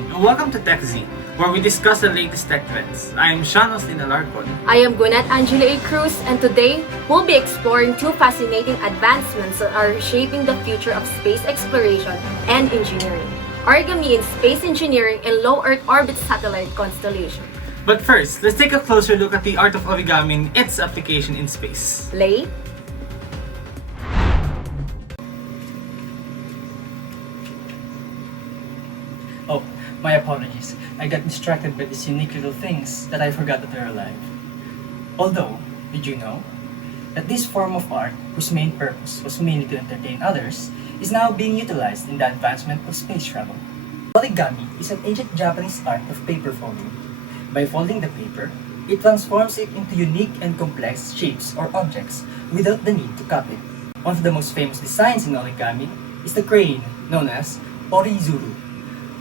evening and welcome to TechZ, where we discuss the latest tech trends. I am Sean Austin Alarcon. I am Gunette Angela A. Cruz, and today we'll be exploring two fascinating advancements that are shaping the future of space exploration and engineering. Origami in space engineering and low Earth orbit satellite constellation. But first, let's take a closer look at the art of origami and its application in space. Leigh? Oh, my apologies. I got distracted by these unique little things that I forgot that they're alive. Although, did you know that this form of art, whose main purpose was mainly to entertain others, is now being utilized in the advancement of space travel? Origami is an ancient Japanese art of paper folding. By folding the paper, it transforms it into unique and complex shapes or objects without the need to cut it. One of the most famous designs in origami is the crane known as Orizuru,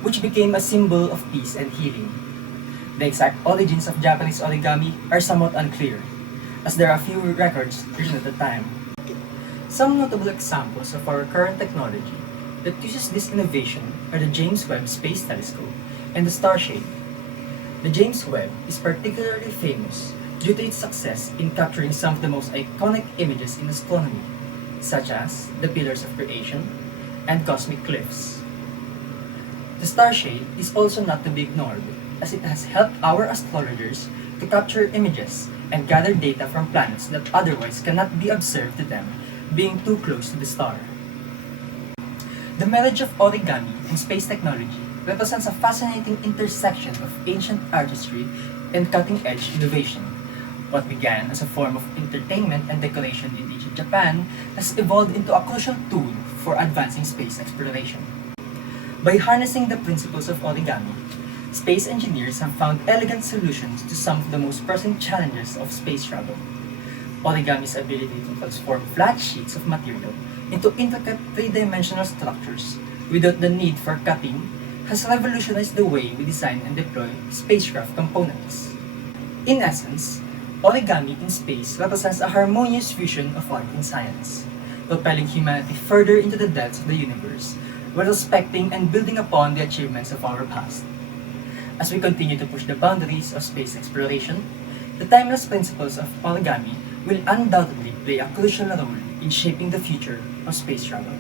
which became a symbol of peace and healing. The exact origins of Japanese origami are somewhat unclear, as there are few records written at the time. Some notable examples of our current technology that uses this innovation are the James Webb Space Telescope and the Starshade. The James Webb is particularly famous due to its success in capturing some of the most iconic images in astronomy, such as the Pillars of Creation and cosmic cliffs. The Starshade is also not to be ignored, as it has helped our astrologers to capture images and gather data from planets that otherwise cannot be observed to them, being too close to the star. The marriage of origami and space technology represents a fascinating intersection of ancient artistry and cutting-edge innovation. What began as a form of entertainment and decoration in ancient Japan has evolved into a crucial tool for advancing space exploration. By harnessing the principles of origami, space engineers have found elegant solutions to some of the most pressing challenges of space travel. Origami's ability to transform flat sheets of material into intricate three-dimensional structures without the need for cutting has revolutionized the way we design and deploy spacecraft components. In essence, origami in space represents a harmonious fusion of art and science, propelling humanity further into the depths of the universe while respecting and building upon the achievements of our past. As we continue to push the boundaries of space exploration, the timeless principles of origami will undoubtedly play a crucial role in shaping the future of space travel.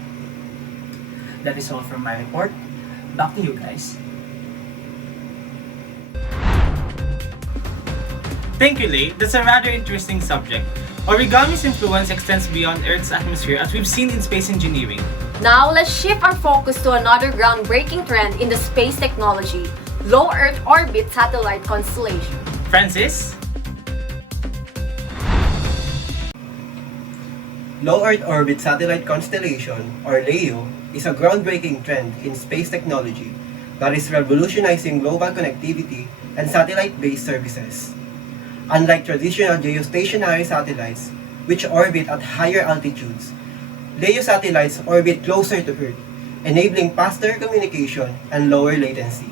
That is all from my report. Back to you guys. Thank you, Leigh. That's a rather interesting subject. Origami's influence extends beyond Earth's atmosphere, as we've seen in space engineering. Now let's shift our focus to another groundbreaking trend in the space technology, low Earth orbit satellite constellation. Francis? Low Earth Orbit Satellite Constellation, or LEO, is a groundbreaking trend in space technology that is revolutionizing global connectivity and satellite-based services. Unlike traditional geostationary satellites, which orbit at higher altitudes, LEO satellites orbit closer to Earth, enabling faster communication and lower latency.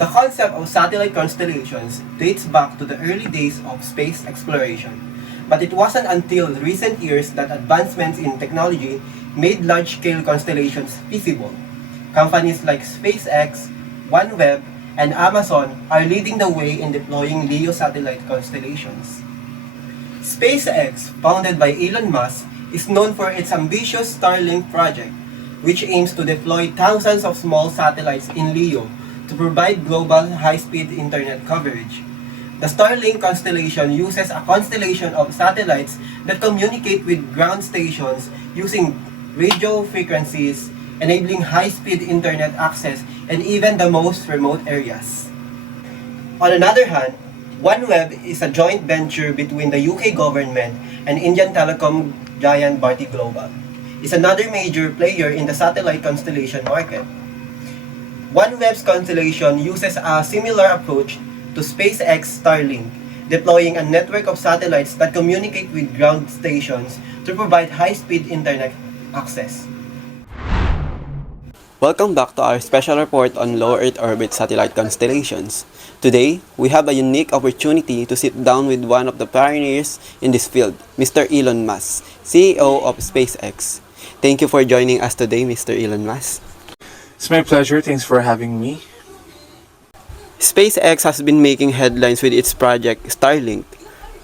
The concept of satellite constellations dates back to the early days of space exploration, but it wasn't until recent years that advancements in technology made large-scale constellations feasible. Companies like SpaceX, OneWeb, and Amazon are leading the way in deploying LEO satellite constellations. SpaceX, founded by Elon Musk, is known for its ambitious Starlink project, which aims to deploy thousands of small satellites in LEO to provide global high-speed internet coverage. The Starlink constellation uses a constellation of satellites that communicate with ground stations using radio frequencies, enabling high-speed internet access in even the most remote areas. On another hand, OneWeb is a joint venture between the UK government and Indian telecom giant Bharti Global. It's another major player in the satellite constellation market. OneWeb's constellation uses a similar approach to SpaceX Starlink, deploying a network of satellites that communicate with ground stations to provide high-speed internet access. Welcome back to our special report on low Earth orbit satellite constellations. Today, we have a unique opportunity to sit down with one of the pioneers in this field, Mr. Elon Musk, CEO of SpaceX. Thank you for joining us today, Mr. Elon Musk. It's my pleasure. Thanks for having me. SpaceX has been making headlines with its project Starlink.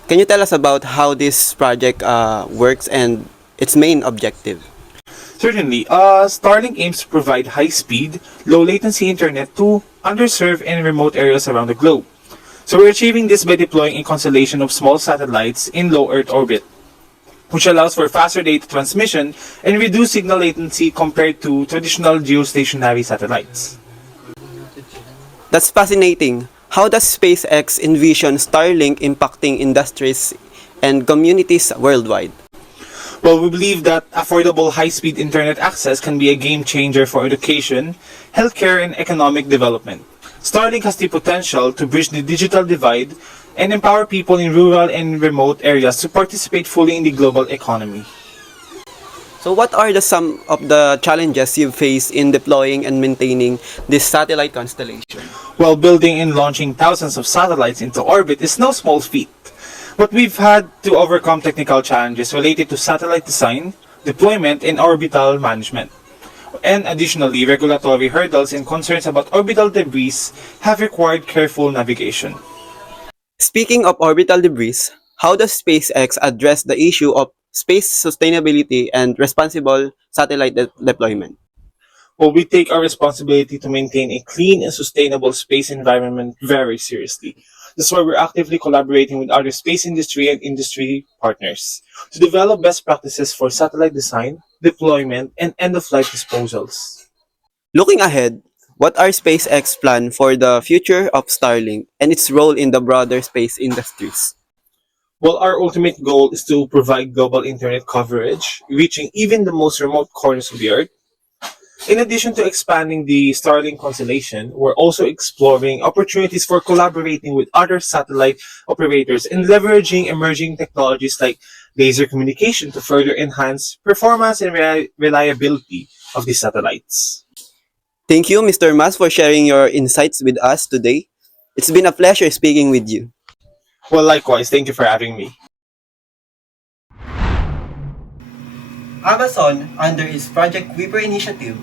Can you tell us about how this project works and its main objective? Certainly, Starlink aims to provide high-speed, low-latency internet to underserved and remote areas around the globe. So we're achieving this by deploying a constellation of small satellites in low Earth orbit, which allows for faster data transmission and reduced signal latency compared to traditional geostationary satellites. That's fascinating. How does SpaceX envision Starlink impacting industries and communities worldwide? Well, we believe that affordable high-speed internet access can be a game changer for education, healthcare, and economic development. Starlink has the potential to bridge the digital divide and empower people in rural and remote areas to participate fully in the global economy. So what are some of the challenges you face in deploying and maintaining this satellite constellation? Well, building and launching thousands of satellites into orbit is no small feat. But we've had to overcome technical challenges related to satellite design, deployment, and orbital management. And additionally, regulatory hurdles and concerns about orbital debris have required careful navigation. Speaking of orbital debris, how does SpaceX address the issue of space sustainability and responsible satellite deployment? Well, we take our responsibility to maintain a clean and sustainable space environment very seriously. That's why we're actively collaborating with other space industry and industry partners to develop best practices for satellite design, deployment, and end-of-life disposals. Looking ahead, what are SpaceX plans for the future of Starlink and its role in the broader space industries? Well, our ultimate goal is to provide global internet coverage, reaching even the most remote corners of the Earth. In addition to expanding the Starlink constellation, we're also exploring opportunities for collaborating with other satellite operators and leveraging emerging technologies like laser communication to further enhance performance and reliability of the satellites. Thank you, Mr. Mas, for sharing your insights with us today. It's been a pleasure speaking with you. Well, likewise, thank you for having me. Amazon, under its Project Kuiper initiative,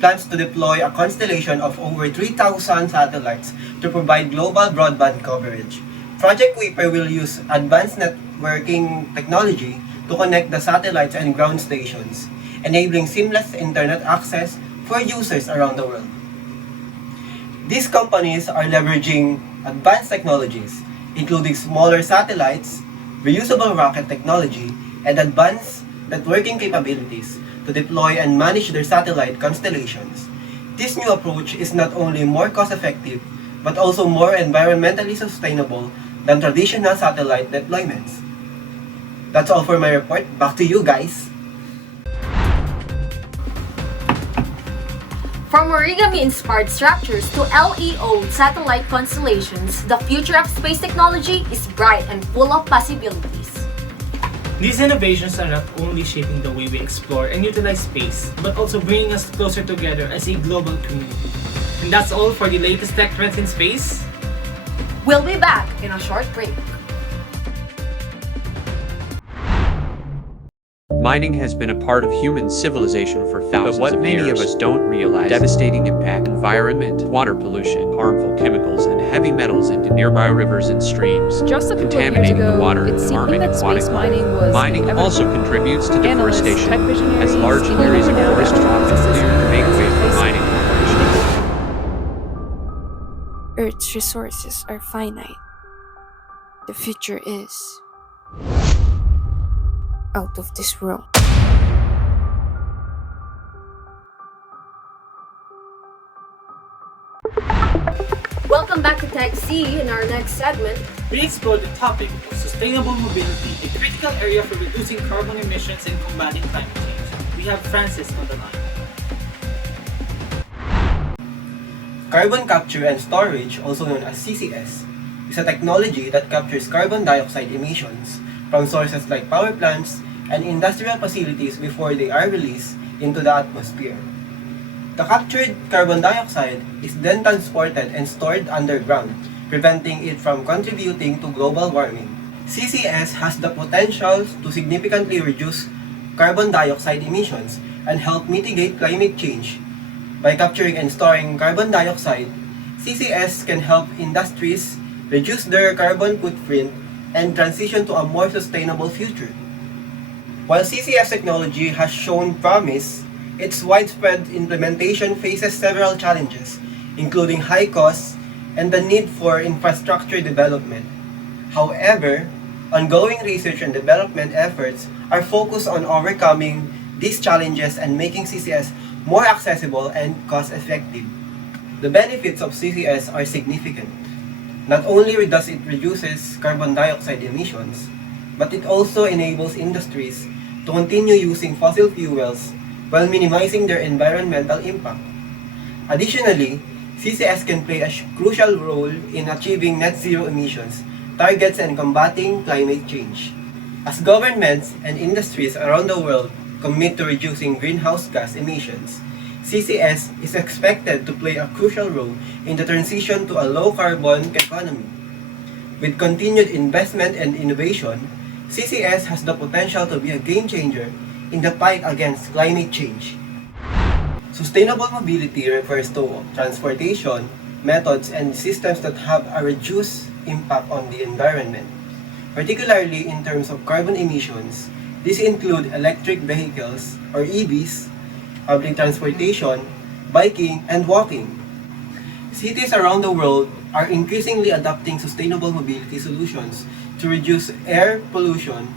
plans to deploy a constellation of over 3,000 satellites to provide global broadband coverage. Project Kuiper will use advanced networking technology to connect the satellites and ground stations, enabling seamless internet access for users around the world. These companies are leveraging advanced technologies, including smaller satellites, reusable rocket technology, and advanced networking capabilities to deploy and manage their satellite constellations. This new approach is not only more cost-effective, but also more environmentally sustainable than traditional satellite deployments. That's all for my report. Back to you guys. From origami-inspired structures to LEO satellite constellations, the future of space technology is bright and full of possibilities. These innovations are not only shaping the way we explore and utilize space, but also bringing us closer together as a global community. And that's all for the latest tech trends in space. We'll be back in a short break. Mining has been a part of human civilization for thousands of years. But what many of us don't realize, devastating impact, environment, water pollution, harmful chemicals, and heavy metals into nearby rivers and streams, Just a couple of years contaminating ago, the water, it seemed harming that aquatic space life. mining was Mining inevitable. also contributes to Analysts, deforestation, tech visionaries, as large and areas of even forest now drop and clear to make way for mining operations. Earth's resources are finite. The future is out of this world. Welcome back to Tech C. In our next segment, We explore the topic of sustainable mobility, a critical area for reducing carbon emissions and combating climate change. We have Francis on the line. Carbon capture and storage, also known as CCS, is a technology that captures carbon dioxide emissions from sources like power plants and industrial facilities before they are released into the atmosphere. The captured carbon dioxide is then transported and stored underground, preventing it from contributing to global warming. CCS has the potential to significantly reduce carbon dioxide emissions and help mitigate climate change. By capturing and storing carbon dioxide, CCS can help industries reduce their carbon footprint and transition to a more sustainable future. While CCS technology has shown promise, its widespread implementation faces several challenges, including high costs and the need for infrastructure development. However, ongoing research and development efforts are focused on overcoming these challenges and making CCS more accessible and cost-effective. The benefits of CCS are significant. Not only does it reduces carbon dioxide emissions, but it also enables industries to continue using fossil fuels while minimizing their environmental impact. Additionally, CCS can play a crucial role in achieving net zero emissions targets and combating climate change. As governments and industries around the world commit to reducing greenhouse gas emissions, CCS is expected to play a crucial role in the transition to a low-carbon economy. With continued investment and innovation, CCS has the potential to be a game-changer in the fight against climate change. Sustainable mobility refers to transportation, methods, and systems that have a reduced impact on the environment. Particularly in terms of carbon emissions, these include electric vehicles or EVs, public transportation, biking, and walking. Cities around the world are increasingly adopting sustainable mobility solutions to reduce air pollution,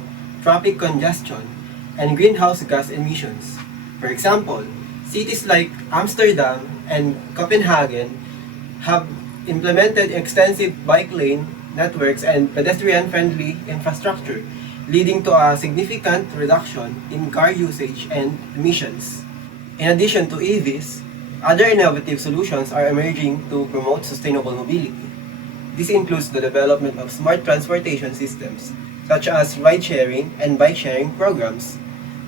traffic congestion, and greenhouse gas emissions. For example, cities like Amsterdam and Copenhagen have implemented extensive bike lane networks and pedestrian-friendly infrastructure, leading to a significant reduction in car usage and emissions. In addition to EVs, other innovative solutions are emerging to promote sustainable mobility. This includes the development of smart transportation systems, such as ride-sharing and bike-sharing programs,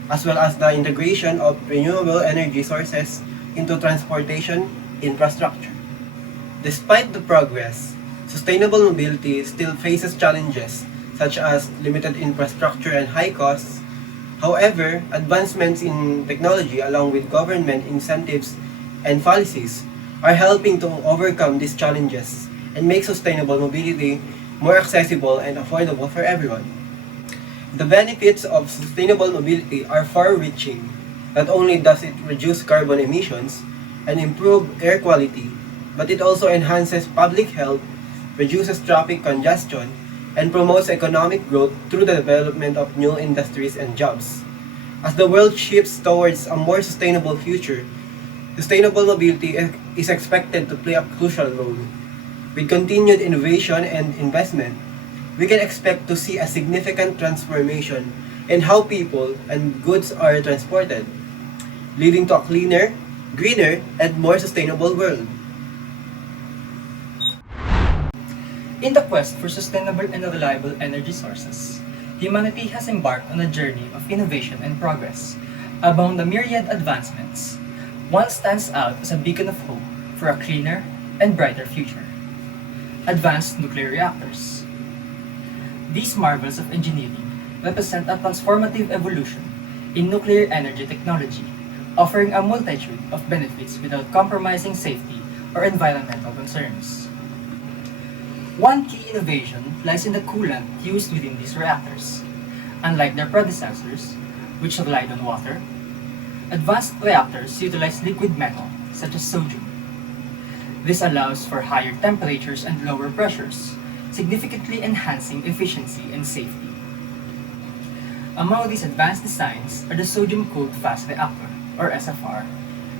as well as the integration of renewable energy sources into transportation infrastructure. Despite the progress, sustainable mobility still faces challenges such as limited infrastructure and high costs. However, advancements in technology along with government incentives and policies are helping to overcome these challenges and make sustainable mobility more accessible and affordable for everyone. The benefits of sustainable mobility are far-reaching. Not only does it reduce carbon emissions and improve air quality, but it also enhances public health, reduces traffic congestion, and promotes economic growth through the development of new industries and jobs. As the world shifts towards a more sustainable future, sustainable mobility is expected to play a crucial role. With continued innovation and investment, we can expect to see a significant transformation in how people and goods are transported, leading to a cleaner, greener, and more sustainable world. In the quest for sustainable and reliable energy sources, humanity has embarked on a journey of innovation and progress. Among the myriad advancements, one stands out as a beacon of hope for a cleaner and brighter future: advanced nuclear reactors. These marvels of engineering represent a transformative evolution in nuclear energy technology, offering a multitude of benefits without compromising safety or environmental concerns. One key innovation lies in the coolant used within these reactors. Unlike their predecessors, which relied on water, advanced reactors utilize liquid metal, such as sodium. This allows for higher temperatures and lower pressures, significantly enhancing efficiency and safety. Among these advanced designs are the sodium-cooled fast reactor, or SFR,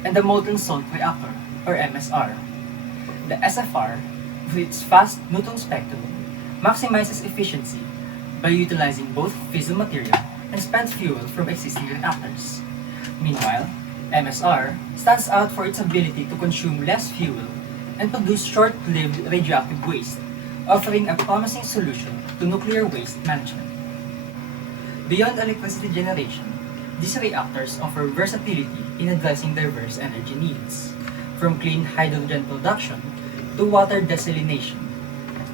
and the molten salt reactor, or MSR. The SFR, with its fast Newton spectrum, maximizes efficiency by utilizing both fissile material and spent fuel from existing reactors. Meanwhile, MSR stands out for its ability to consume less fuel and produce short-lived radioactive waste, offering a promising solution to nuclear waste management. Beyond electricity generation, these reactors offer versatility in addressing diverse energy needs, from clean hydrogen production to water desalination.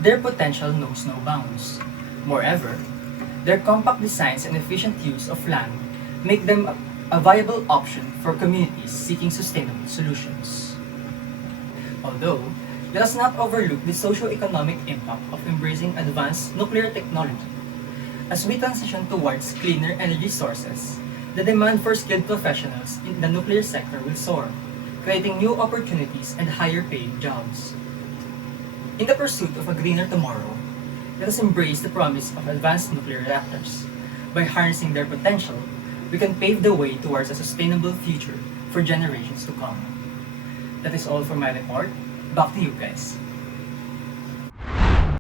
Their potential knows no bounds. Moreover, their compact designs and efficient use of land make them a viable option for communities seeking sustainable solutions. Although Let us not overlook the socio-economic impact of embracing advanced nuclear technology. As we transition towards cleaner energy sources, the demand for skilled professionals in the nuclear sector will soar, creating new opportunities and higher-paid jobs. In the pursuit of a greener tomorrow, let us embrace the promise of advanced nuclear reactors. By harnessing their potential, we can pave the way towards a sustainable future for generations to come. That is all for my report. Back to you guys.